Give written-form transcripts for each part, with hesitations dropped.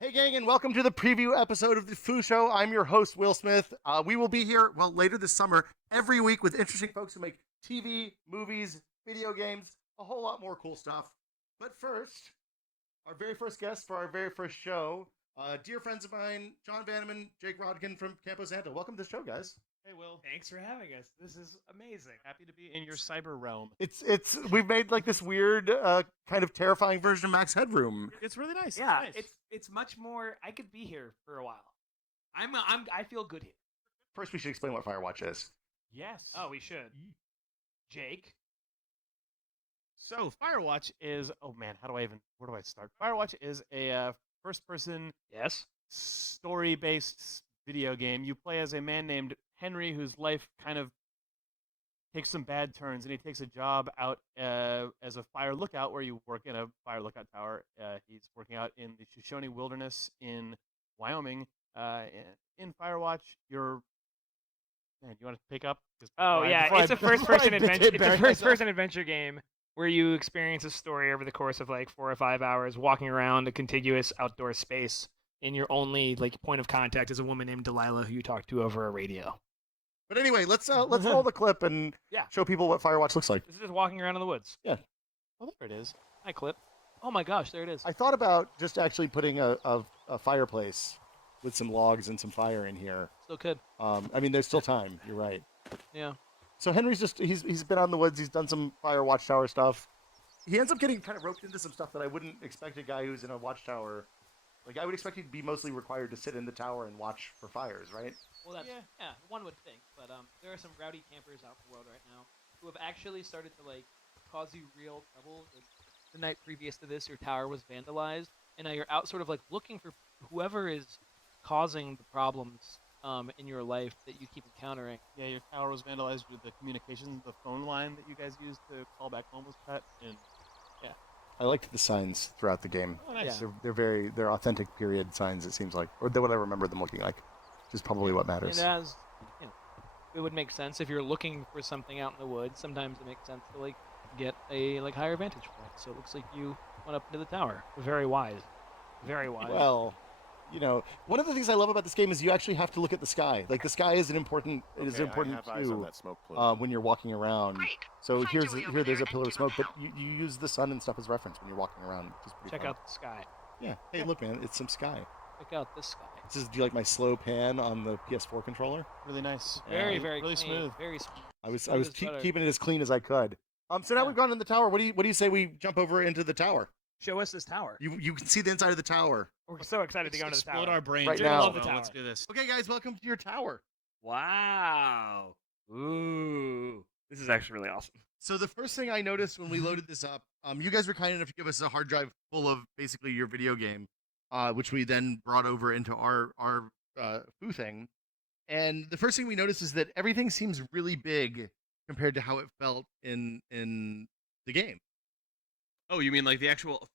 Hey, gang, and welcome to the preview episode of the FOO Show. I'm your host, Will Smith. We will be here, later this summer, every week with interesting folks who make TV, movies, video games, a whole lot more cool stuff. But first, our very first guest for our very first show, dear friends of mine, John Vanneman, Jake Rodkin from Campo Santo. Welcome to the show, guys. Hey, Will. Thanks for having us. This is amazing. Happy to be in your cyber realm. We've made like this weird, kind of terrifying version of Max Headroom. It's really nice. Yeah, nice. it's much more. I could be here for a while. I feel good here. First, we should explain what Firewatch is. Yes. Oh, we should. Jake. So Firewatch is. Oh man, where do I start? Firewatch is a first-person Yes. story-based video game. You play as a man named Henry, whose life kind of takes some bad turns, and he takes a job out as a fire lookout, where you work in a fire lookout tower. He's working out in the Shoshone Wilderness in Wyoming. In Firewatch, you want to pick up? Oh yeah, it's a first-person adventure. It's a first-person adventure game where you experience a story over the course of like 4 or 5 hours, walking around a contiguous outdoor space, and your only point of contact is a woman named Delilah who you talk to over a radio. But anyway, let's roll the clip and show people what Firewatch looks like. This is just walking around in the woods. Yeah. Oh, there it is. Hi, clip. Oh my gosh, there it is. I thought about just actually putting a fireplace with some logs and some fire in here. Still could. I mean, there's still time. You're right. Yeah. So Henry's he's been out in the woods. He's done some fire watchtower stuff. He ends up getting kind of roped into some stuff that I wouldn't expect a guy who's in a watchtower. Like, I would expect he'd be mostly required to sit in the tower and watch for fires, right? Well, that's one would think, but there are some rowdy campers out in the world right now who have actually started to cause you real trouble. The night previous to this, your tower was vandalized, and now you're out sort of looking for whoever is causing the problems in your life that you keep encountering. Yeah, your tower was vandalized with the the phone line that you guys used to call back home was cut, and I liked the signs throughout the game. Oh, nice. Yeah. They're authentic period signs, it seems like, or what I remember them looking like, which is probably what matters. And it would make sense if you're looking for something out in the woods. Sometimes it makes sense to get a higher vantage point. So it looks like you went up into the tower. Very wise. Very wise. Well, one of the things I love about this game is you actually have to look at the sky. Like, the sky is important. It is important too when you're walking around. So there's a pillar of smoke, but you use the sun and stuff as reference when you're walking around. Which is pretty Check fun. out the sky. Yeah. Hey, look, man, it's some sky. Check out this sky. Do you like my slow pan on the PS4 controller? really nice. Very really clean, smooth. Very smooth. I was Smooth as butter. keeping it as clean as I could. So now we've gone in the tower. What do you say we jump over into the tower? Show us this tower. You can see the inside of the tower. We're so excited to go into the Explode tower. our brains Right I now. love the Well, tower. let's Let's do this. Okay, guys, welcome to your tower. Wow. Ooh. This is actually really awesome. So the first thing I noticed when we loaded this up, you guys were kind enough to give us a hard drive full of basically your video game, which we then brought over into our Foo thing. And the first thing we noticed is that everything seems really big compared to how it felt in the game. Oh, you mean like the actual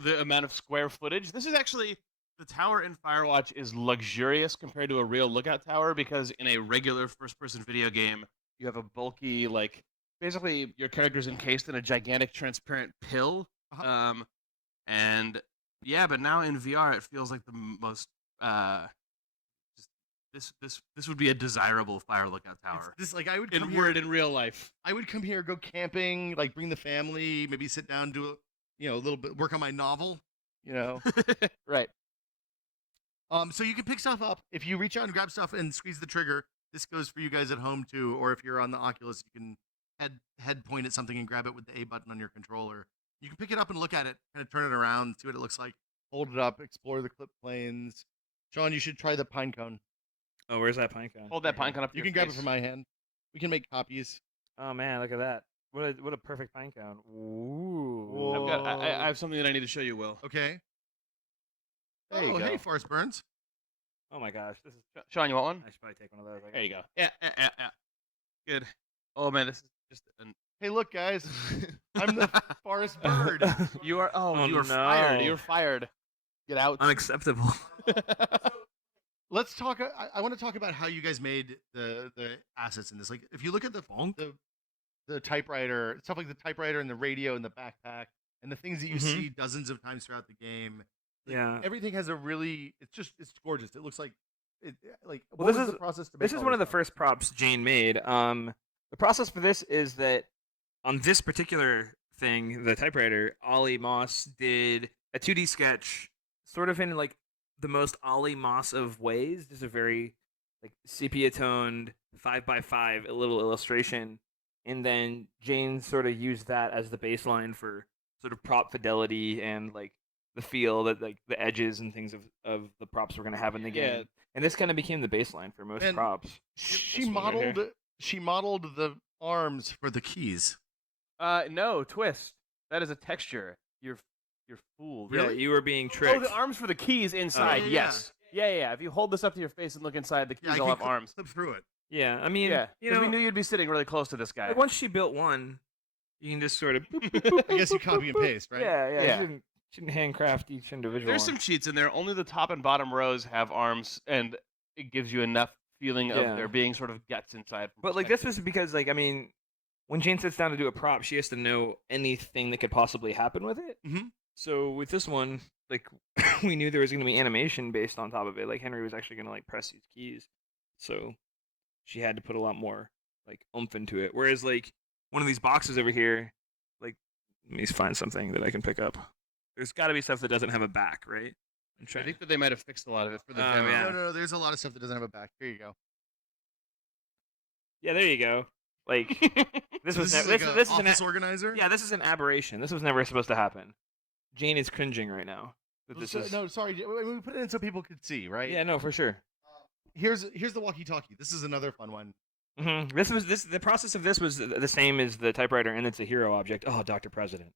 the amount of square footage? This is actually the tower in Firewatch is luxurious compared to a real lookout tower, because in a regular first-person video game, you have a bulky, basically your character's encased in a gigantic transparent pill. Uh-huh. And yeah, but now in VR it feels like the most this would be a desirable fire lookout tower. This I would come here, Word in real life. I would come here, go camping, bring the family, maybe sit down, do a little bit, work on my novel, Right. So you can pick stuff up if you reach out and grab stuff and squeeze the trigger. This goes for you guys at home too, or if you're on the Oculus, you can head point at something and grab it with the A button on your controller. You can pick it up and look at it, kind of turn it around, see what it looks like. Hold it up, explore the clip planes. Sean, you should try the pine cone. Oh, where's that pine cone? Hold that pine cone up to You your can grab it face. from my hand. We can make copies. Oh man, look at that. What a perfect pine cone. Ooh. I have something that I need to show you, Will. Okay. There you go. Hey, Forrest Burns. Oh my gosh, this is. Sean, you want one? I should probably take one of those. There you go. Yeah. Good. Oh man, this is just an. Hey, look, guys. I'm the Forrest Bird. You are. Oh, you are no. fired. You're fired. Get out. Unacceptable. Let's talk. I want to talk about how you guys made the assets in this. Like, if you look at the typewriter, stuff like the typewriter and the radio and the backpack and the things that you see dozens of times throughout the game, Yeah. Everything has a really. It's gorgeous. It looks like it. Like Well, what this was is- the process to make This is all one of the stuff? first props Jane made. The process for this is that on this particular thing, the typewriter, Ollie Moss did a 2D sketch, sort of in like the most Ollie Moss of ways. Just a very like sepia toned 5x5 a little illustration, and then Jane sort of used that as the baseline for sort of prop fidelity and like the feel that like the edges and things of the props we're gonna have in the Yeah. game. And this kind of became the baseline for most And props. She This one right here. modeled. She modeled the arms for the keys. No, twist. That is a texture. You're fooled. Really? Yeah, you were being Oh, tricked. the arms for the keys inside. yeah, yeah. Yes. Yeah. If you hold this up to your face and look inside, the Yeah, I keys all can have arms. clip through it. Yeah, I mean, Yeah. you 'Cause know, we knew you'd be sitting really close to this guy. like once she built one, you can just sort of. boop, boop, boop, I guess you boop, copy and boop. paste, right? Yeah. Yeah. She didn't handcraft each individual. There's one. some cheats in there. Only the top and bottom rows have arms, and it gives you enough feeling Yeah. of there being sort of guts inside. from But like this perspective. is because like I mean, when Jane sits down to do a prop, she has to know anything that could possibly happen with it. Mhm. So with this one, like we knew there was going to be animation based on top of it. Like Henry was actually going to like press these keys, so she had to put a lot more like oomph into it. Whereas like one of these boxes over here, like let me find something that I can pick up. There's got to be stuff that doesn't have a back, right? I'm I trying. think that they might have fixed a lot of it for the Oh, demo. yeah. No. There's a lot of stuff that doesn't have a back. Here you go. Yeah, there you go. Like this So was this is this, like this a is an office organizer. yeah, this is an aberration. This was never supposed to happen. Jane is cringing right now. That this is No, sorry. We put it in so people could see, right? yeah, no, for sure. Here's the walkie-talkie. This is another fun one. The process of this was the same as the typewriter, and it's a hero object. Oh, Dr. President.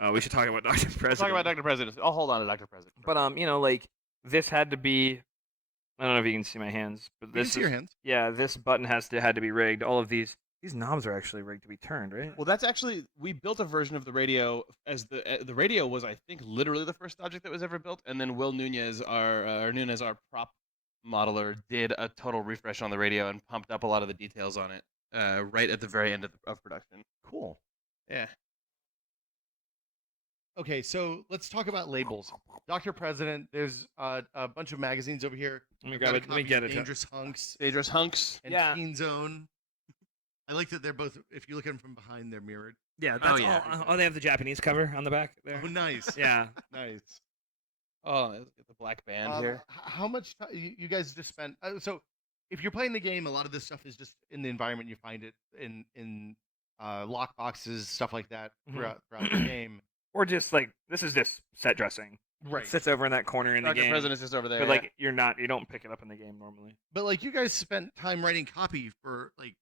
Oh, we should talk about Dr. President. Talk about Dr. President. I'll hold on to Dr. President. But you know, like this had to be. I don't know if you can see my hands, but You can this see is, your hands. yeah, this button had to be rigged. All of these knobs are actually rigged to be turned, right? Well, that's actually we built a version of the radio as the radio was I think literally the first object that was ever built, and then Will Nunez, our prop modeler, did a total refresh on the radio and pumped up a lot of the details on it right at the very end of production. Cool. Yeah. Okay, so let's talk about labels. Dr. President, there's a bunch of magazines over here. Let me I've grab got a it. Let me copy get of it. Dangerous Hunks Dangerous Hunks. and Yeah. Teen Zone. I like that they're both. If you look at them from behind, they're mirrored. Yeah, Oh, that's yeah. Oh, they have the Japanese cover on the back there. Oh, nice. Yeah. Nice. Oh, let's get the black band here. How much time you guys just spent? So, if you're playing the game, a lot of this stuff is just in the environment. You find it in lock boxes, stuff like that throughout the game. Or just like this is just set dressing. Right. It sits over in that corner in the Dr. game. President's just over there. But yeah. like you don't pick it up in the game normally. But like you guys spent time writing copy for like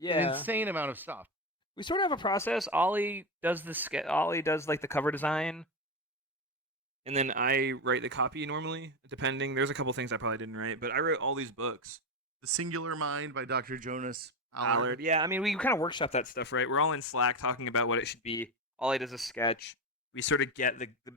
an Yeah. insane amount of stuff. We sort of have a process. Ollie does Ollie does like the cover design, and then I write the copy normally. Depending, there's a couple things I probably didn't write, but I wrote all these books. The Singular Mind by Dr. Jonas Allard. Yeah, I mean we kind of workshop that stuff, right? We're all in Slack talking about what it should be. Ollie does a sketch. We sort of get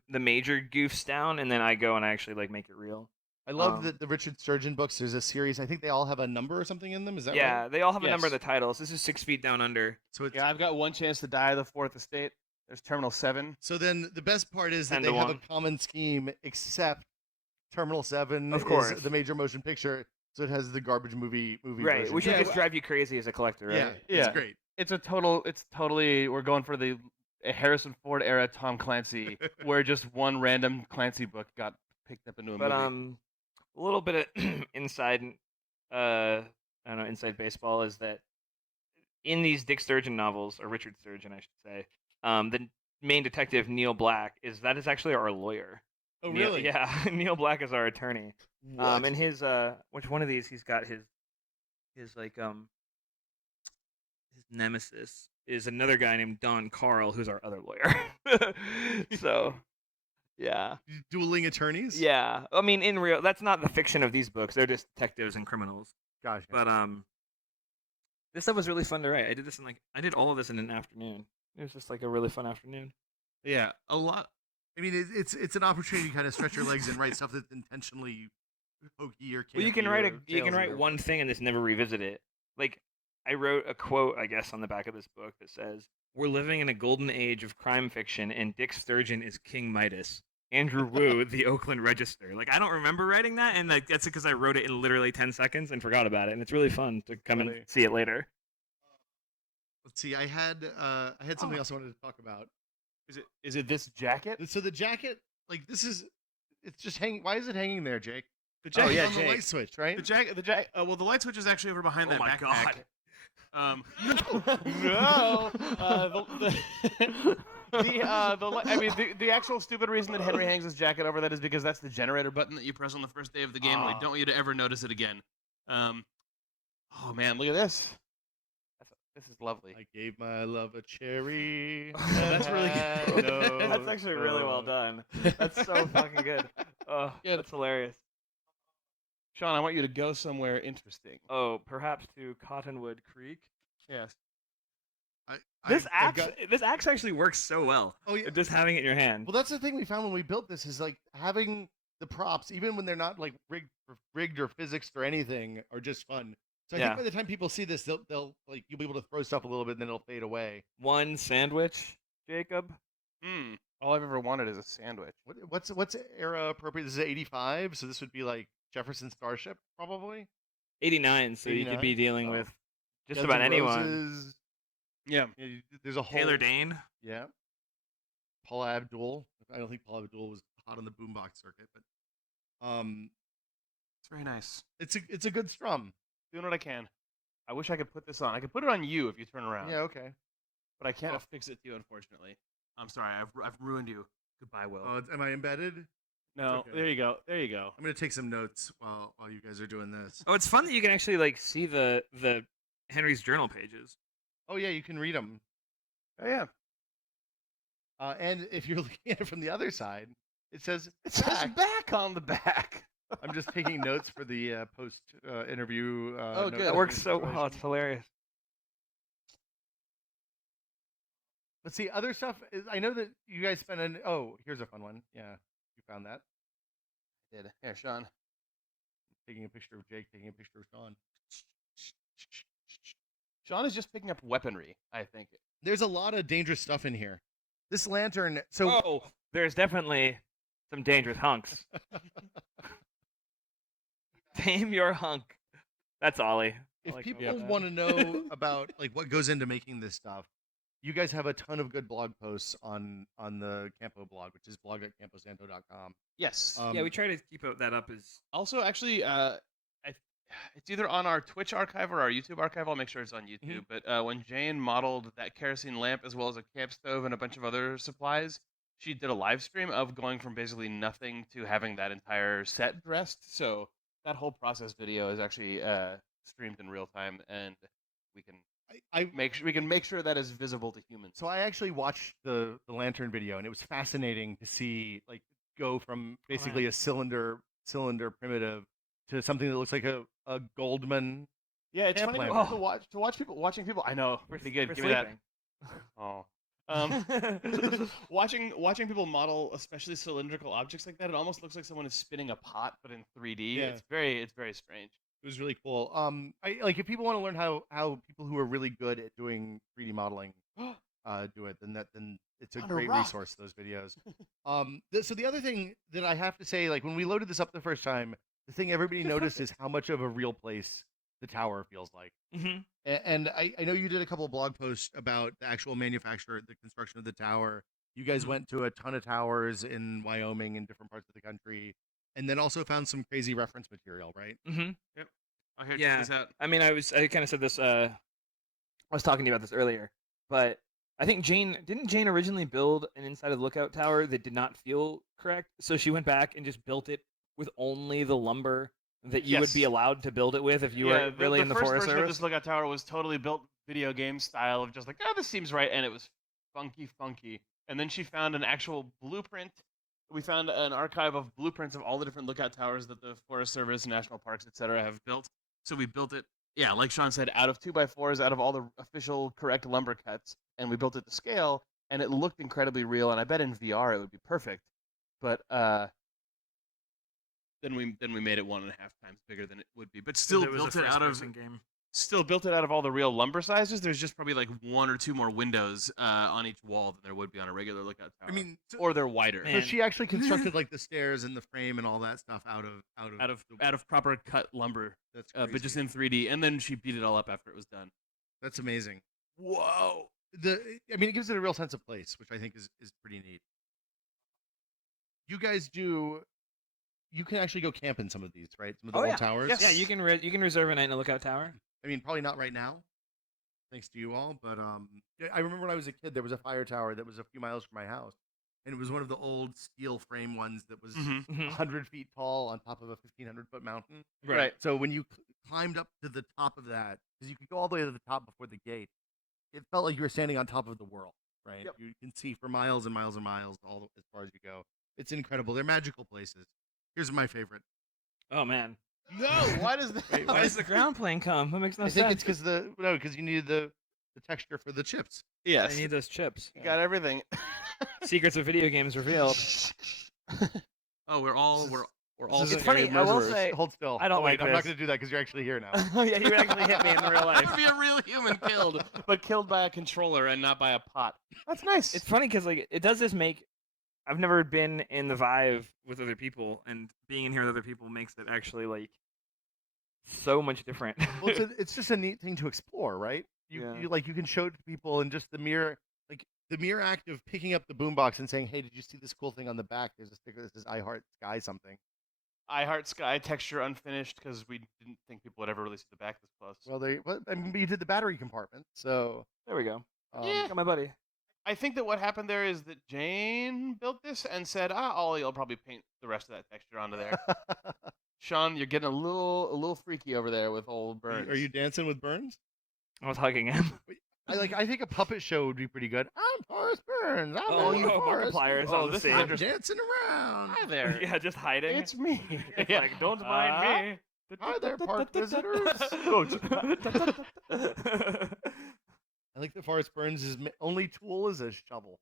the major goofs down, and then I go and I actually like make it real. I love Um, that the Richard Sturgeon books. There's a series. I think they all have a number or something in them. Is that Yeah, right? they all have a number of Yes. the titles. This is 6 Feet Down Under. So it's Yeah, I've got One Chance to Die, The Fourth Estate. There's Terminal 7. so then the best part is that 10 they to have 1. a common scheme, except Terminal 7 Of is course. the major motion picture. So it has the garbage movie Right, version. which would Yeah, just drive you crazy as a collector, right? Yeah, Yeah. it's great. It's totally, we're going for the Harrison Ford era Tom Clancy, where just one random Clancy book got picked up into a But movie. a little bit of inside, I don't know, inside baseball is that in these Dick Sturgeon novels, or Richard Sturgeon, I should say, the main detective Neil Black is actually our lawyer. Oh, Neil- really? Yeah, Neil Black is our attorney. What? And his which one of these he's got his like his nemesis is another guy named Don Carl, who's our other lawyer. So, yeah. Dueling attorneys? Yeah, I mean, in real, that's not the fiction of these books. They're just detectives and criminals. Gosh. But this stuff was really fun to write. I did all of this in an afternoon. It was just like a really fun afternoon. Yeah, a lot. I mean, it's an opportunity to kind of stretch your legs and write stuff that's intentionally hokey or campy. Well, you can or write salesy. one thing and just never revisit it. Like I wrote a quote, I guess, on the back of this book that says, "We're living in a golden age of crime fiction, and Dick Sturgeon is King Midas. Andrew Wu, the Oakland Register. Like, I don't remember writing that, and like that's because I wrote it in literally 10 seconds and forgot about it. And it's really fun to come and see it later. Let's see. I had something else I wanted to talk about. Is it this jacket? So the jacket, like it's just hanging. Why is it hanging there, Jake? The Oh jacket yeah, on the light switch, right? The jacket. Well, the light switch is actually over behind that my backpack. God. No. The actual stupid reason that Henry hangs his jacket over that is because that's the generator button that you press on the first day of the game, and we don't want you to ever notice it again. Oh man, look at this. This is lovely. I gave my love a cherry. That's really good. No, That's actually really well done. That's so fucking good. Oh, Yeah. that's hilarious. Sean, I want you to go somewhere interesting. Oh, perhaps to Cottonwood Creek. Yes. This I've axe actually works so well. Oh yeah. Just having it in your hand. Well, that's the thing we found when we built this is like having the props, even when they're not like rigged or physics or anything, are just fun. So I think by the time people see this, they'll like you'll be able to throw stuff a little bit and then it'll fade away. One sandwich, Jacob. All I've ever wanted is a sandwich. What's era appropriate? This is 85, so this would be like Jefferson Starship, probably. 89, so you could be 89? dealing Oh. with just Guns about N' anyone. Roses. Yeah. Yeah, there's a whole Taylor Dane. Yeah. Paula Abdul. I don't think Paula Abdul was hot on the boombox circuit, but It's very nice. it's a good strum. Doing what I can. I wish I could put this on. I could put it on you if you turn around. Yeah, okay. But I can't affix it to you, unfortunately. I'm sorry. I've ruined you. Goodbye, Will. Am I embedded? No. okay. There you go. There you go. I'm gonna take some notes while you guys are doing this. Oh, it's fun that you can actually like see the Henry's journal pages. Oh yeah, you can read them. Oh yeah. And if you're looking at it from the other side, it says It says back. back on the back. I'm just taking notes for the post interview. Oh, note good. That works so situation. well. It's hilarious. Let's see other stuff. I know that you guys spent an. Oh, here's a fun one. Yeah, you found that. Did. Here, Sean. Taking a picture of Jake. Taking a picture of Sean. Sean is just picking up weaponry, I think. There's a lot of dangerous stuff in here. This lantern. So Oh, there's definitely some dangerous hunks. Tame your hunk. That's Ollie. I if like people that. want to know about like what goes into making this stuff, you guys have a ton of good blog posts on the Campo blog, which is blog.camposanto.com. Yes. Yeah, we try to keep that up as Also, actually, it's either on our Twitch archive or our YouTube archive. I'll make sure it's on YouTube. But when Jane modeled that kerosene lamp as well as a camp stove and a bunch of other supplies, she did a live stream of going from basically nothing to having that entire set dressed. So that whole process video is actually streamed in real time, and we can make sure that is visible to humans. So I actually watched the lantern video, and it was fascinating to see like go from basically a cylinder primitive to something that looks like a Goldman. Yeah, it's Camp funny lamp. to watch people watching people. I know, pretty good. for Give me that. sleeping. Oh. Watching people model, especially cylindrical objects like that, it almost looks like someone is spinning a pot, but in 3D. Yeah. It's very strange. It was really cool. I like if people want to learn how people who are really good at doing 3D modeling do it, then it's a On a great rock. resource. Those videos. So the other thing that I have to say, like when we loaded this up the first time, the thing everybody noticed is how much of a real place the tower feels like. Mm-hmm. And I know you did a couple of blog posts about the actual manufacture, the construction of the tower. You guys went to a ton of towers in Wyoming and different parts of the country, and then also found some crazy reference material, right? Mm-hmm. Oh, here, Yeah. check this out. I mean, I kind of said this. I was talking to you about this earlier, but I think didn't Jane originally build an inside of the lookout tower that did not feel correct, so she went back and just built it with only the lumber that you would be Yes. allowed to build it with if you were really in the first Forest version of Service. this lookout tower was totally built video game style of just like, oh, this seems right, and it was funky. And then she found an actual blueprint. We found an archive of blueprints of all the different lookout towers that the Forest Service, national parks, etc., have built. So we built it, yeah, like Sean said, out of 2x4s, out of all the official correct lumber cuts, and we built it to scale, and it looked incredibly real. And I bet in VR it would be perfect, but then we made it 1.5 times bigger than it would be, but still it was built a it out of first-person game. still built it out of all the real lumber sizes. There's just probably like 1 or 2 more windows on each wall than there would be on a regular lookout tower. I mean, or they're wider. Man. so she actually constructed like the stairs and the frame and all that stuff out of Out of proper cut lumber, that's but just crazy. in 3D, and then she beat it all up after it was done. That's amazing. Whoa! I mean, it gives it a real sense of place, which I think is pretty neat. You guys do. You can actually go camp in some of these, right? Some of the old towers. Yeah, you can reserve a night in a lookout tower. I mean, probably not right now, thanks to you all. But yeah, I remember when I was a kid, there was a fire tower that was a few miles from my house, and it was one of the old steel frame ones that was Mm-hmm. 100 feet tall on top of a 1,500-foot mountain. Right. So when you climbed up to the top of that, because you could go all the way to the top before the gate, it felt like you were standing on top of the world, right? Yep. You can see for miles and miles and miles as far as you go. It's incredible. They're magical places. Here's my favorite. Oh man. No, why does that? Wait, why does the ground plane come? That makes no I think sense. it's because you needed the texture for the chips. Yes, I need those chips. you got everything. Secrets of video games revealed. Oh, we're all This It's is funny, I will murderers. say, Hold still. I don't wait, like I'm not this. going to do that because you're actually here now. Oh yeah, you actually hit me in real life. be a real human killed, but killed by a controller and not by a pot. That's nice. It's funny because like it does this make. I've never been in the Vive with other people, and being in here with other people makes it actually like so much different. Well, it's just a neat thing to explore, right? Yeah. You can show it to people, and just the mere act of picking up the boombox and saying, "Hey, did you see this cool thing on the back? There's a sticker that says I Heart Sky something." I Heart Sky texture unfinished because we didn't think people would ever really see the back this close. Well, I mean, you did the battery compartment, so There we go. Yeah. Got my buddy. I think that what happened there is that Jane built this and said, Ollie will probably paint the rest of that texture onto there. Sean, you're getting a little freaky over there with old Burns. Are you dancing with Burns? I was hugging him. I think a puppet show would be pretty good. I'm Forrest Burns. I'm Oh, in the no, forest. Markiplier is Oh, on the this is stage. interesting. Dancing around. Hi there. Yeah, just hiding. It's me. It's Yeah. like, don't mind me. Hi there, park visitors. I think that Forrest Burns' only tool is a shovel.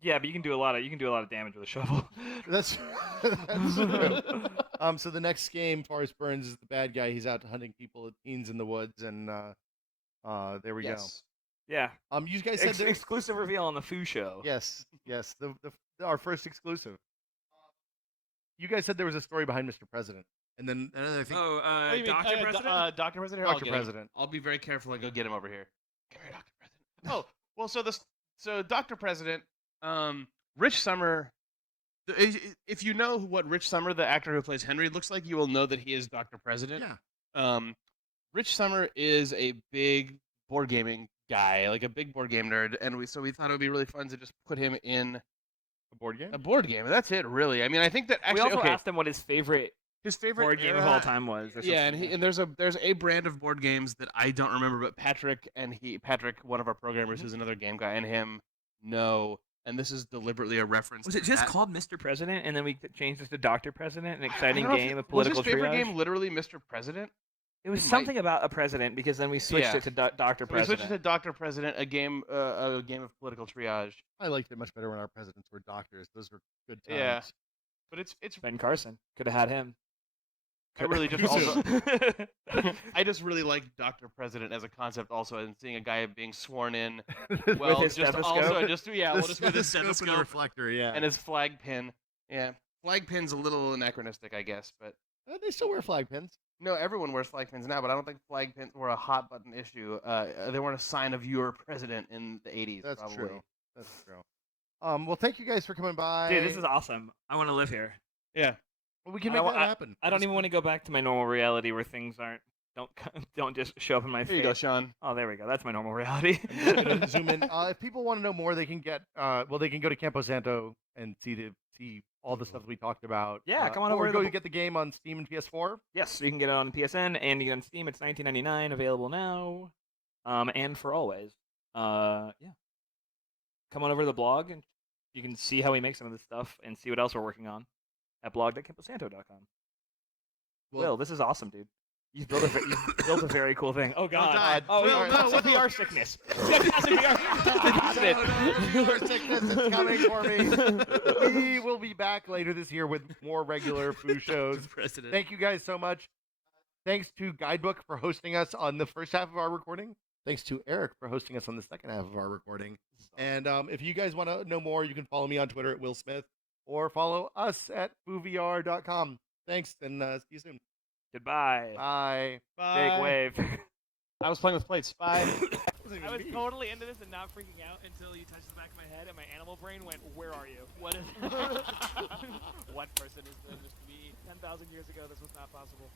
Yeah, but you can do a lot of damage with a shovel. That's true. So the next game, Forrest Burns is the bad guy. He's out hunting people, teens in the woods, and there we Yes. Yeah. go. You guys said that. Exclusive reveal on the FOO Show. Yes, our first exclusive. You guys said there was a story behind Mr. President, and then I think Oh, What do you mean, Dr. President? Dr. President? Here, I'll Dr. get him. President. I'll be very careful. I Go get him over here. Come here, Dr. President. Oh, well, so Dr. President, Rich Sommer. If you know what Rich Sommer, the actor who plays Henry, looks like, you will know that he is Dr. President. Yeah. Rich Sommer is a big board gaming guy, like a big board game nerd, and we thought it would be really fun to just put him in A board game. a board game. And that's it, really. I mean, I think that actually we also okay, asked him what his favorite his favorite board game of era- all time was. or Yeah, something. and there's a brand of board games that I don't remember, but Patrick, one of our programmers, who's another game guy, and him know. And this is deliberately a reference. Was to it just that. called Mr. President, and then we changed this to Dr. President, an I exciting don't know if game it- of political Was his favorite triage? game literally Mr. President? It was It might- something about a president, because then we switched Yeah. it to Dr. So we switched President. it to Dr. President, a game of political triage. I liked it much better when our presidents were doctors. Those were good times. Yeah. But it's Ben Carson could have had him. I really just Too also I just really like Dr. President as a concept also, and seeing a guy being sworn in. Well, his just stethoscope? also just yeah, well, just with his stethoscope and the stethoscope reflector. Yeah. and his flag pin. Yeah, flag pin's a little anachronistic, I guess, but They still wear flag pins. no, everyone wears flag pins now. But I don't think flag pins were a hot button issue. They weren't a sign of your president in the '80s. That's probably. true. That's true. Well, thank you guys for coming by. Dude, this is awesome. I want to live here. Yeah. Well, we can I make don't- that happen. I don't even want to go back to my normal reality where things don't just show up in my Here face. you go, Sean. Oh, there we go. That's my normal reality. I'm gonna zoom in. If people want to know more, they can get. They can go to Campo Santo and see all the stuff we talked about. Yeah, come on or over to go the- get the game on Steam and PS4. Yes, you can get it on PSN and you get it on Steam. It's $19.99, available now, and for always. Yeah. Come on over to the blog and you can see how we make some of this stuff and see what else we're working on at blog.camposanto.com. Will, this is awesome, dude. You've built a very cool thing. Oh God! God. Oh, Will, no, no, it's a Will. VR sickness. It's a VR sickness. Your sickness is coming for me. We will be back later this year with more regular FOO shows. President. Thank you guys so much. Thanks to Guidebook for hosting us on the first half of our recording. Thanks to Eric for hosting us on the second half of our recording. And if you guys want to know more, you can follow me on Twitter at Will Smith or follow us at foovr.com. Thanks, and see you soon. Goodbye. Bye. Jake wave. I was playing with plates. Bye. I was totally into this and not freaking out until you touched the back of my head and my animal brain went, "Where are you? What is?" What person is this? Me 10,000 years ago, this was not possible.